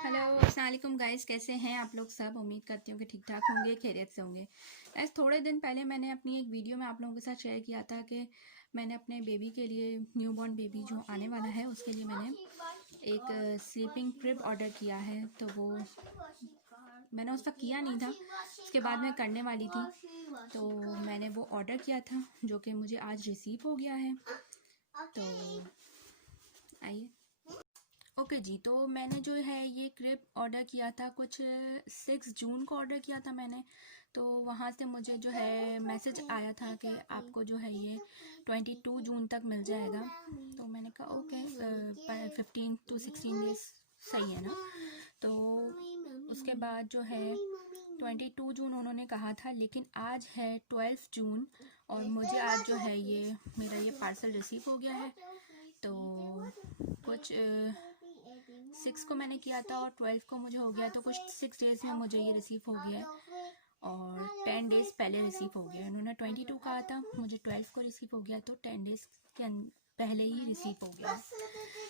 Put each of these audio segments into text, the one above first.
Hello अस्सलाम वालेकुम guys, कैसे हैं आप लोग सब। उम्मीद करती हूँ कि ठीक ठाक होंगे, खैरियत से होंगे। गाइस थोड़े दिन पहले मैंने अपनी एक वीडियो में आप लोगों के साथ शेयर किया था कि मैंने अपने बेबी के लिए, न्यू बॉर्न बेबी जो आने वाला है उसके लिए मैंने एक स्लीपिंग क्रिब ऑर्डर किया है। तो वो मैंने उसका किया नहीं था, उसके बाद मैं करने वाली थी। तो मैंने वो ऑर्डर किया था जो कि मुझे आज रिसीव हो गया है। तो आइए। ओके जी, तो मैंने जो है ये क्रिप ऑर्डर किया था कुछ 6 जून को ऑर्डर किया था मैंने। तो वहाँ से मुझे जो है मैसेज आया था कि आपको जो है ये 22 जून तक मिल जाएगा। तो मैंने कहा ओके, 15 to 16 डेज सही है ना। तो उसके बाद जो है 22 जून उन्होंने कहा था, लेकिन आज है 12 जून और मुझे आज जो है ये मेरा ये पार्सल रिसीव हो गया है। तो कुछ 6 को मैंने किया था और 12 को मुझे हो गया, तो कुछ 6 डेज़ में मुझे ये रिसीव हो गया है और 10 डेज़ पहले रिसीव हो गया। उन्होंने 22 कहा था, मुझे 12 को रिसीव हो गया, तो 10 डेज़ के पहले ही रिसीव हो गया।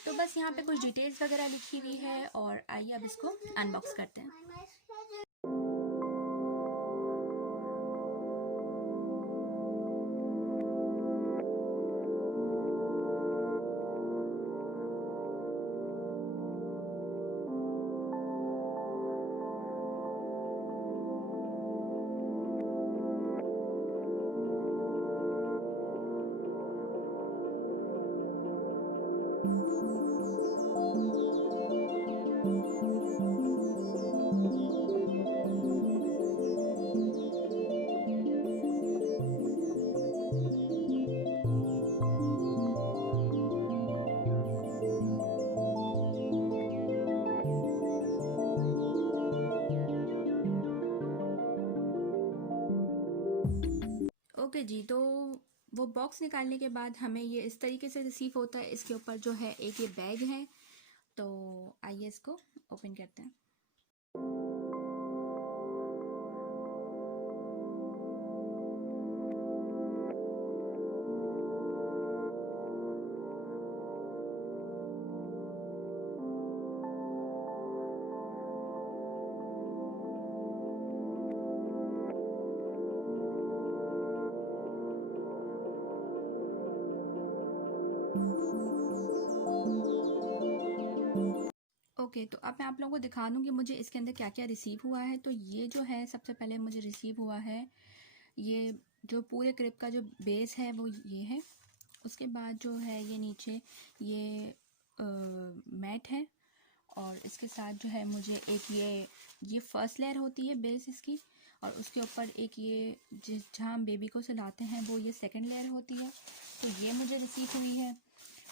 तो बस यहाँ पे कुछ डिटेल्स वगैरह लिखी हुई है और आइए अब इसको अनबॉक्स करते हैं। ओके जी, तो वो बॉक्स निकालने के बाद हमें ये इस तरीके से रिसीव होता है। इसके ऊपर जो है एक ये बैग है। तो आइए इसको ओपन करते हैं। ओके, तो अब मैं आप लोगों को दिखा दूँ कि मुझे इसके अंदर क्या क्या रिसीव हुआ है। तो ये जो है सबसे पहले मुझे रिसीव हुआ है, ये जो पूरे क्रिप का जो बेस है वो ये है। उसके बाद जो है ये नीचे ये मैट है और इसके साथ जो है मुझे एक ये फर्स्ट लेयर होती है बेस इसकी, और उसके ऊपर एक ये जहाँ हम बेबी को सुलाते हैं वो ये सेकंड लेयर होती है। तो ये मुझे रिसीव हुई है।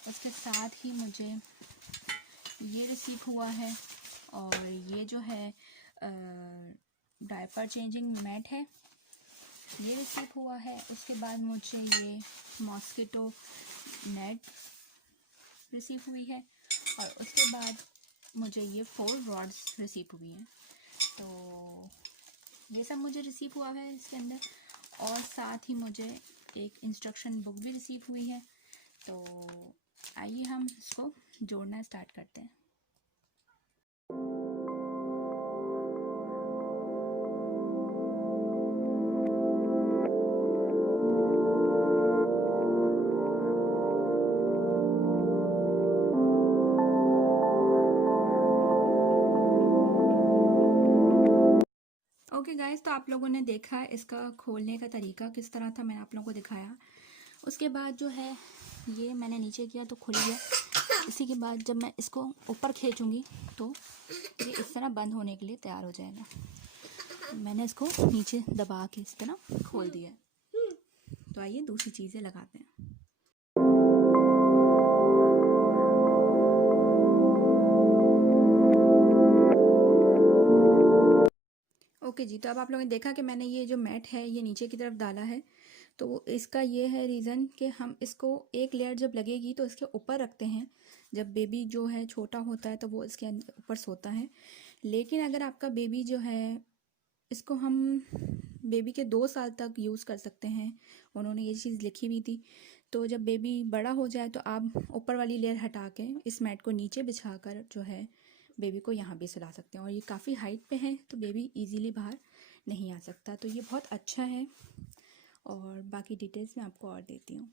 उसके साथ ही मुझे ये रिसीव हुआ है और ये जो है डायपर चेंजिंग मैट है, ये रिसीव हुआ है। उसके बाद मुझे ये मॉस्किटो नेट रिसीव हुई है और उसके बाद मुझे ये 4 रॉड्स रिसीव हुई हैं। तो ये सब मुझे रिसीव हुआ है इसके अंदर, और साथ ही मुझे एक इंस्ट्रक्शन बुक भी रिसीव हुई है। तो आइए हम इसको जोड़ना स्टार्ट करते हैं। ओके गाइस, तो आप लोगों ने देखा इसका खोलने का तरीका किस तरह था, मैंने आप लोगों को दिखाया। उसके बाद जो है ये मैंने नीचे किया तो खुल गया। इसी के बाद जब मैं इसको ऊपर खींचूंगी तो ये इस तरह बंद होने के लिए तैयार हो जाएगा। तो मैंने इसको नीचे दबा के इस तरह खोल दिया। तो आइए दूसरी चीज़ें लगाते हैं। ओके जी, तो अब आप लोगों ने देखा कि मैंने ये जो मैट है ये नीचे की तरफ डाला है। तो इसका ये है रीज़न कि हम इसको एक लेयर जब लगेगी तो इसके ऊपर रखते हैं। जब बेबी जो है छोटा होता है तो वो इसके ऊपर सोता है। लेकिन अगर आपका बेबी जो है, इसको हम बेबी के 2 साल तक यूज़ कर सकते हैं, उन्होंने ये चीज़ लिखी हुई थी। तो जब बेबी बड़ा हो जाए तो आप ऊपर वाली लेयर हटा के इस मैट को नीचे बिछा कर जो है बेबी को यहाँ भी सुला सकते हैं। और ये काफ़ी हाइट पे है तो बेबी इजीली बाहर नहीं आ सकता, तो ये बहुत अच्छा है। और बाकी डिटेल्स मैं आपको और देती हूँ।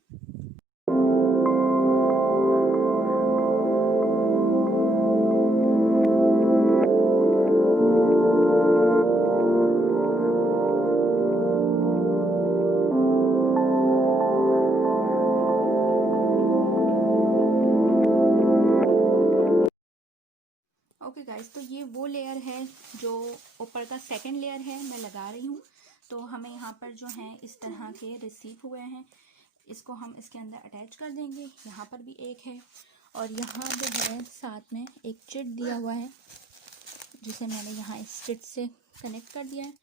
ओके गाइस, तो ये वो लेयर है जो ऊपर का सेकंड लेयर है, मैं लगा रही हूँ। तो हमें यहाँ पर जो है इस तरह के रिसीव हुए हैं, इसको हम इसके अंदर अटैच कर देंगे। यहाँ पर भी एक है और यहाँ जो है साथ में एक चिट दिया हुआ है जिसे मैंने यहाँ इस चिट से कनेक्ट कर दिया है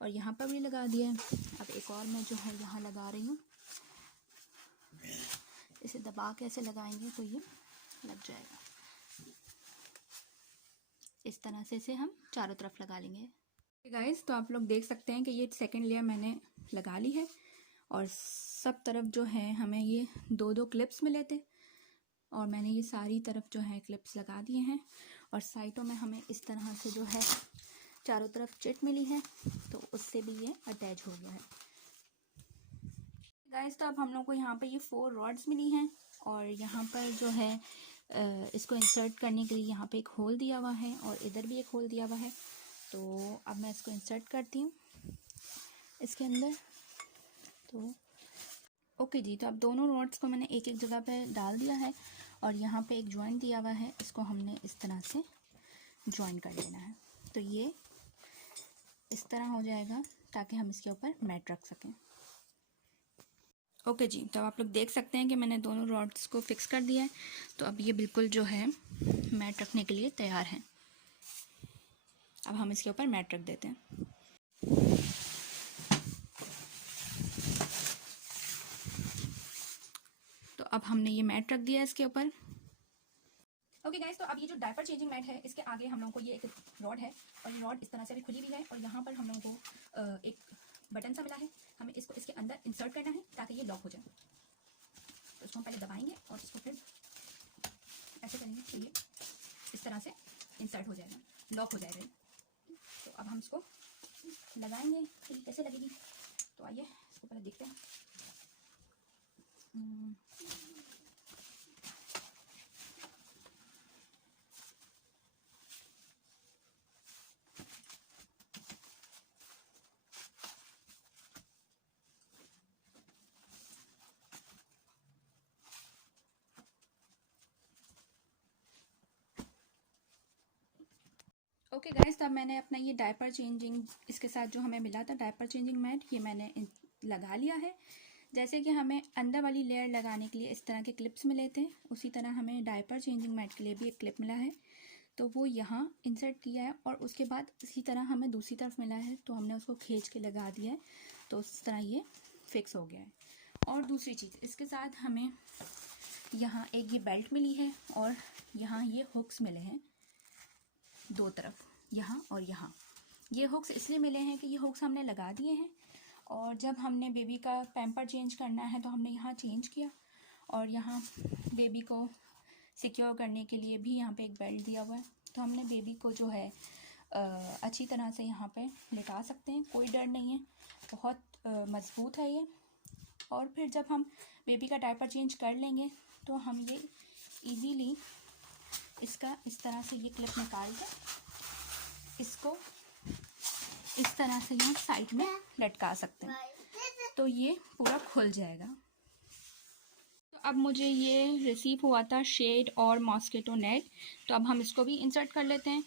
और यहाँ पर भी लगा दिया है। अब एक और मैं जो है यहाँ लगा रही हूँ, इसे दबा के ऐसे लगाएंगे तो ये लग जाएगा। इस तरह से इसे हम चारों तरफ लगा लेंगे। गाइस, तो आप लोग देख सकते हैं कि ये सेकंड लेयर मैंने लगा ली है और सब तरफ जो है हमें ये 2-2 क्लिप्स मिले थे और मैंने ये सारी तरफ जो है क्लिप्स लगा दिए हैं और साइडों में हमें इस तरह से जो है चारों तरफ चिट मिली है, तो उससे भी ये अटैच हो गया है। गाइस, तो अब हम लोग को यहाँ पे ये 4 रॉड्स मिली हैं और यहाँ पर जो है इसको इंसर्ट करने के लिए यहाँ पे एक होल दिया हुआ है और इधर भी एक होल दिया हुआ है। तो अब मैं इसको इंसर्ट करती हूँ इसके अंदर। तो ओके जी, तो अब दोनों रॉड्स को मैंने एक एक जगह पे डाल दिया है और यहाँ पे एक जॉइंट दिया हुआ है, इसको हमने इस तरह से जॉइन कर लेना है। तो ये इस तरह हो जाएगा ताकि हम इसके ऊपर मैट रख सकें। ओके जी, तो आप लोग देख सकते हैं कि मैंने दोनों रॉड्स को फिक्स कर दिया है। तो अब ये बिल्कुल जो है मैट रखने के लिए तैयार है। अब हम इसके ऊपर मैट रख देते हैं। तो अब हमने ये मैट रख दिया है इसके ऊपर। ओके गाइस, तो अब ये जो डायपर चेंजिंग मैट है इसके आगे हम लोगों को ये एक रॉड है और ये रॉड इस तरह से भी खुली हुई है और यहाँ पर हम लोगों को एक बटन सा मिला है, हमें इसको इसके अंदर इंसर्ट करना है ताकि ये लॉक हो जाए। तो इसको हम पहले दबाएंगे और इसको फिर ऐसे करेंगे तो ये इस तरह से इंसर्ट हो जाएगा, लॉक हो जाएगा। तो अब हम इसको लगाएंगे कि कैसे लगेगी। तो आइए इसको पहले देखते हैं। ओके गाइस, तो अब मैंने अपना ये डायपर चेंजिंग इसके साथ जो हमें मिला था डायपर चेंजिंग मैट, ये मैंने लगा लिया है। जैसे कि हमें अंदर वाली लेयर लगाने के लिए इस तरह के क्लिप्स मिले थे, उसी तरह हमें डायपर चेंजिंग मैट के लिए भी एक क्लिप मिला है। तो वो यहाँ इंसर्ट किया है और उसके बाद इसी तरह हमें दूसरी तरफ मिला है तो हमने उसको खींच के लगा दिया है, तो उस तरह ये फिक्स हो गया है। और दूसरी चीज़ इसके साथ हमें यहाँ एक ये बेल्ट मिली है और यहाँ ये हुक्स मिले हैं 2 तरफ, यहाँ और यहाँ। ये हुक्स इसलिए मिले हैं कि ये हुक्स हमने लगा दिए हैं और जब हमने बेबी का पैम्पर चेंज करना है तो हमने यहाँ चेंज किया और यहाँ बेबी को सिक्योर करने के लिए भी यहाँ पे एक बेल्ट दिया हुआ है। तो हमने बेबी को जो है अच्छी तरह से यहाँ पे लिटा सकते हैं, कोई डर नहीं है, बहुत मज़बूत है ये। और फिर जब हम बेबी का डायपर चेंज कर लेंगे तो हम ये इजीली इसका इस तरह से ये क्लिप निकाल के इसको इस तरह से यहाँ साइड में लटका सकते हैं, तो ये पूरा खुल जाएगा। तो अब मुझे ये रिसीव हुआ था शेड और मॉस्किटो नेट, तो अब हम इसको भी इंसर्ट कर लेते हैं।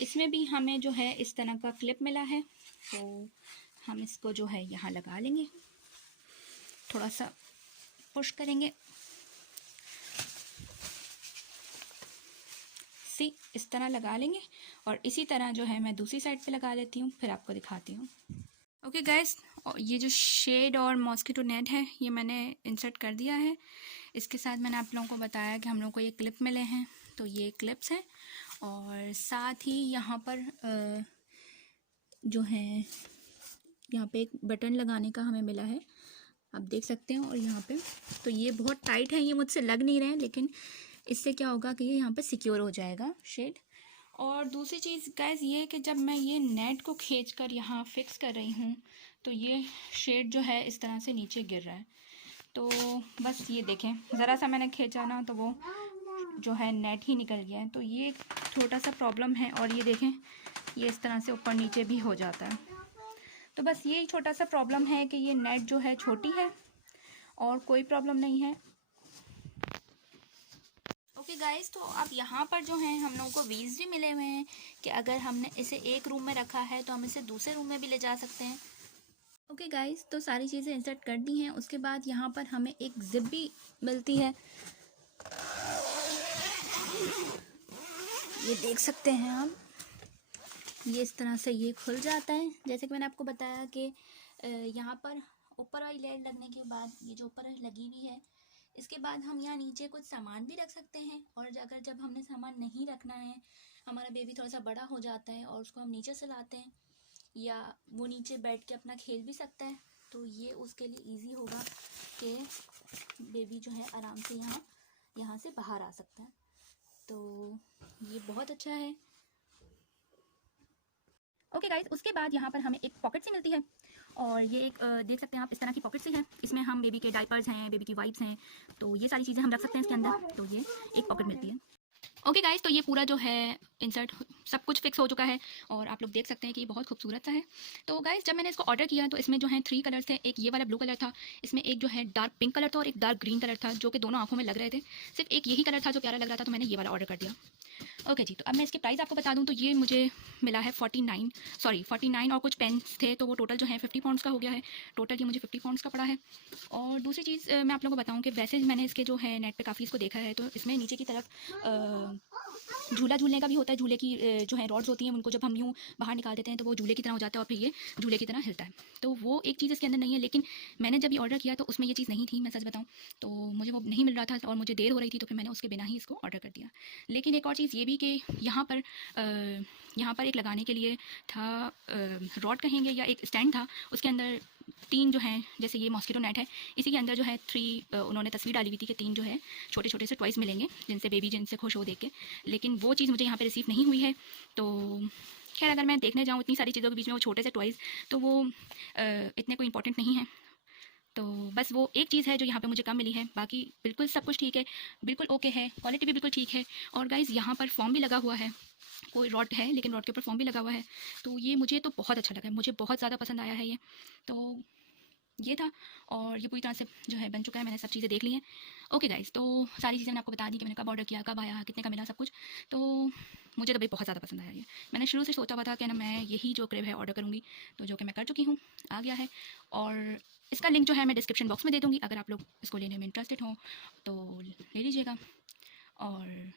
इसमें भी हमें जो है इस तरह का क्लिप मिला है, तो हम इसको जो है यहाँ लगा लेंगे, थोड़ा सा पुश करेंगे, इस तरह लगा लेंगे। और इसी तरह जो है मैं दूसरी साइड पे लगा लेती हूँ, फिर आपको दिखाती हूँ। ओके गाइस, ये जो शेड और मॉस्किटो नेट है ये मैंने इंसर्ट कर दिया है। इसके साथ मैंने आप लोगों को बताया कि हम लोगों को ये क्लिप मिले हैं, तो ये क्लिप्स हैं और साथ ही यहाँ पर जो है यहाँ पे एक बटन लगाने का हमें मिला है, आप देख सकते हैं। और यहाँ पे तो ये बहुत टाइट है, ये मुझसे लग नहीं रहे हैं, लेकिन इससे क्या होगा कि ये यहाँ पे सिक्योर हो जाएगा शेड। और दूसरी चीज़ गाइस ये कि जब मैं ये नेट को खींच कर यहाँ फिक्स कर रही हूँ तो ये शेड जो है इस तरह से नीचे गिर रहा है। तो बस ये देखें, ज़रा सा मैंने खींचा ना तो वो जो है नेट ही निकल गया है। तो ये एक छोटा सा प्रॉब्लम है। और ये देखें, ये इस तरह से ऊपर नीचे भी हो जाता है। तो बस यही छोटा सा प्रॉब्लम है कि ये नेट जो है छोटी है और कोई प्रॉब्लम नहीं है। ओके गाइस, तो अब यहाँ पर जो है हम लोगों को व्हील्स भी मिले हुए हैं कि अगर हमने इसे एक रूम में रखा है तो हम इसे दूसरे रूम में भी ले जा सकते हैं। ओके गाइस, तो सारी चीज़ें इंसर्ट कर दी हैं। उसके बाद यहाँ पर हमें एक जिप भी मिलती है, ये देख सकते हैं आप। ये इस तरह से ये खुल जाता है। जैसे कि मैंने आपको बताया कि यहाँ पर ऊपर वाली लेयर लगने के बाद ये जो ऊपर लगी हुई है, इसके बाद हम यहाँ नीचे कुछ सामान भी रख सकते हैं। और अगर जब हमने सामान नहीं रखना है, हमारा बेबी थोड़ा सा बड़ा हो जाता है और उसको हम नीचे से लाते हैं या वो नीचे बैठ के अपना खेल भी सकता है, तो ये उसके लिए इजी होगा कि बेबी जो है आराम से यहाँ से बाहर आ सकता है। तो ये बहुत अच्छा है। ओके गाइज, उसके बाद यहाँ पर हमें एक पॉकेट सी मिलती है। और ये एक देख सकते हैं आप, इस तरह की पॉकेट सी है। इसमें हम बेबी के डायपर्स हैं, बेबी की वाइप्स हैं, तो ये सारी चीज़ें हम रख सकते हैं इसके अंदर। तो ये एक पॉकेट मिलती है। ओके गाइज, तो ये पूरा जो है इंसर्ट सब कुछ फिक्स हो चुका है और आप लोग देख सकते हैं कि ये बहुत खूबसूरत सा है। तो गाइज, जब मैंने इसको ऑर्डर किया तो इसमें जो है 3 कलर्स थे। एक ये वाला ब्लू कलर था, इसमें एक जो है डार्क पिंक कलर था और एक डार्क ग्रीन कलर था, जो कि दोनों आंखों में लग रहे थे। सिर्फ एक यही कलर था जो प्यारा लग रहा था, तो मैंने ये वाला ऑर्डर कर दिया। ओके जी, तो अब मैं इसके प्राइस आपको बता दूं तो ये मुझे मिला है 49 और कुछ पेन्स थे, तो वो टोटल जो है 50 पाउंड्स का हो गया है। टोटल ये मुझे 50 पाउंड्स का पड़ा है। और दूसरी चीज़ मैं आप लोगों को बताऊं कि वैसे मैंने इसके जो है नेट पे काफ़ी इसको देखा है, तो इसमें नीचे की तरफ झूला झूलने का भी होता है। झूले की जो है रॉड्स होती हैं, उनको जब हम यूँ बाहर निकाल देते हैं तो वो झूले की तरह हो जाता है और फिर ये झूले की तरह हिलता है। तो वो एक चीज़ इसके अंदर नहीं है, लेकिन मैंने जब ये ऑर्डर किया तो उसमें ये चीज़ नहीं थी, मैं सच बताऊँ तो मुझे वो नहीं मिल रहा था और मुझे देर हो रही थी, तो फिर मैंने उसके बिना ही इसको ऑर्डर कर दिया। लेकिन एक और चीज़ ये भी कि यहाँ पर एक लगाने के लिए था, रॉड कहेंगे या एक स्टैंड था, उसके अंदर 3 जो हैं, जैसे ये मॉस्किटो नेट है, इसी के अंदर जो है 3 उन्होंने तस्वीर डाली हुई थी कि 3 जो है छोटे छोटे से टॉयज़ मिलेंगे जिनसे बेबी जिनसे खुश हो देख के। लेकिन वो चीज़ मुझे यहाँ पे रिसीव नहीं हुई है। तो खैर, अगर मैं देखने जाऊँ इतनी सारी चीज़ों के बीच में वो छोटे से टॉयज़, तो वो इतने कोई इंपॉर्टेंट नहीं है। तो बस वो एक चीज़ है जो यहाँ पे मुझे कम मिली है, बाकी बिल्कुल सब कुछ ठीक है, बिल्कुल ओके है, क्वालिटी भी बिल्कुल ठीक है। और गाइज़, यहाँ पर फॉर्म भी लगा हुआ है, कोई रॉड है लेकिन रॉड के ऊपर फॉर्म भी लगा हुआ है। तो ये मुझे तो बहुत अच्छा लगा है, मुझे बहुत ज़्यादा पसंद आया है ये। तो ये था और ये पूरी तरह से जो है बन चुका है, मैंने सब चीज़ें देख ली हैं। ओके गाइज़, तो सारी चीज़ें मैंने आपको बता दी कि मैंने कब ऑर्डर किया, कब आया, कितने का मिला, सब कुछ। तो मुझे तो भाई बहुत ज़्यादा पसंद आया ये। मैंने शुरू से सोचा हुआ था कि ना मैं यही जो क्रिब है ऑर्डर करूँगी, तो जो कि मैं कर चुकी हूँ, आ गया है। और इसका लिंक जो है मैं डिस्क्रिप्शन बॉक्स में दे दूँगी, अगर आप लोग इसको लेने में इंटरेस्टेड हों तो ले लीजिएगा। और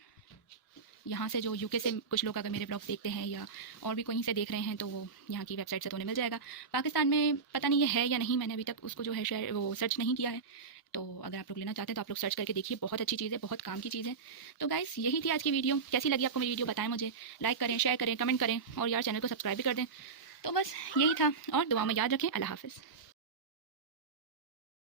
यहाँ से जो यूके से कुछ लोग अगर मेरे ब्लॉग्स देखते हैं या और भी कहीं से देख रहे हैं, तो वो यहाँ की वेबसाइट से तो उन्हें मिल जाएगा। पाकिस्तान में पता नहीं ये है या नहीं, मैंने अभी तक उसको जो है सर्च नहीं किया है। तो अगर आप लोग लेना चाहते हैं तो आप लोग सर्च करके देखिए, बहुत अच्छी चीज़ है, बहुत काम की चीज़ है। तो गाइस, यही थी आज की वीडियो। कैसी लगी आपको मेरी वीडियो बताएं मुझे, लाइक करें, शेयर करें, कमेंट करें और यार चैनल को सब्सक्राइब भी कर दें। तो बस यही था, और दुआ में याद रखें। अल्लाह हाफ़िज़।